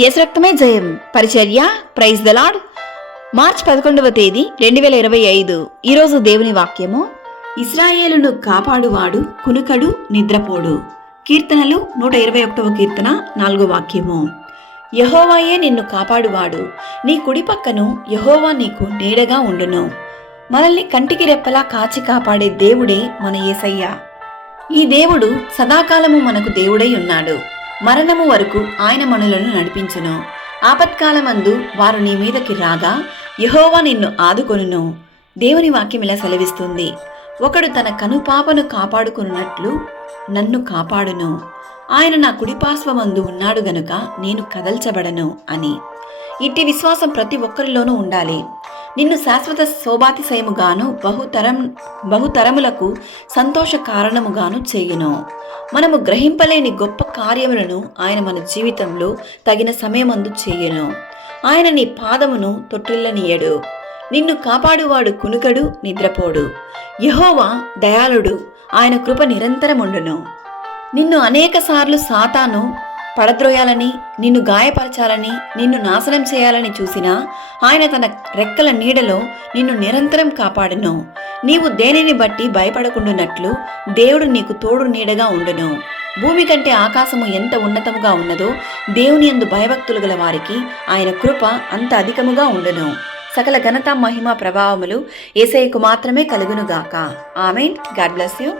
యేసు రక్తమే జయం పరిచర్య. Praise the Lord. మార్చ్ 11వ తేదీ 2025. ఈరోజు దేవుని వాక్యము. ఇశ్రాయేలును కాపాడువాడు కునుకడు నిద్రపోడు. కీర్తనలు 121వ కీర్తన 4వ వాక్యము. యెహోవాయే నిన్ను కాపాడువాడు, నీ కుడి పక్కను యెహోవా నీకు నీడగా ఉండును. మనల్ని కంటికి రెప్పలా కాచి కాపాడే దేవుడే మన యేసయ్య. ఈ దేవుడు సదాకాలము మనకు దేవుడై ఉన్నాడు. మరణము వరకు ఆయన మనలను నడిపించును. ఆపత్కాలమందు వారు నీ మీదకి రాగా యెహోవా నిన్ను ఆదుకొనును. దేవుని వాక్యం ఇలా సెలవిస్తుంది. ఒకడు తన కనుపాపను కాపాడుకున్నట్లు నన్ను కాపాడును. ఆయన నా కుడిపార్శ్వమందు ఉన్నాడు గనుక నేను కదల్చబడను అని. ఇట్టి విశ్వాసం ప్రతి ఒక్కరిలోనూ ఉండాలి. నిన్ను శాశ్వత శోభాతిశయముగాను బహుతరములకు సంతోష కారణముగాను చేయును. మనము గ్రహింపలేని గొప్ప కార్యములను ఆయన మన జీవితంలో తగిన సమయమందు చేయును. ఆయన నీ పాదమును తొట్టిల్లనీయడు. నిన్ను కాపాడువాడు కునుకడు నిద్రపోడు. యెహోవా దయాళుడు, ఆయన కృప నిరంతరముండును. నిన్ను అనేక సార్లు సాతాను పడద్రోయాలని, నిన్ను గాయపరచాలని, నిన్ను నాశనం చేయాలని చూసినా ఆయన తన రెక్కల నీడలో నిన్ను నిరంతరం కాపాడును. నీవు దేనిని బట్టి భయపడకుండునట్లు దేవుడు నీకు తోడు నీడగా ఉండును. భూమి కంటే ఆకాశము ఎంత ఉన్నతముగా ఉన్నదో దేవుని యందు భయభక్తులు గల వారికి ఆయన కృప అంత అధికముగా ఉండును. సకల ఘనత మహిమ ప్రభావములు యేసయ్యకు మాత్రమే కలుగునుగాక. ఆమేన్. God bless you.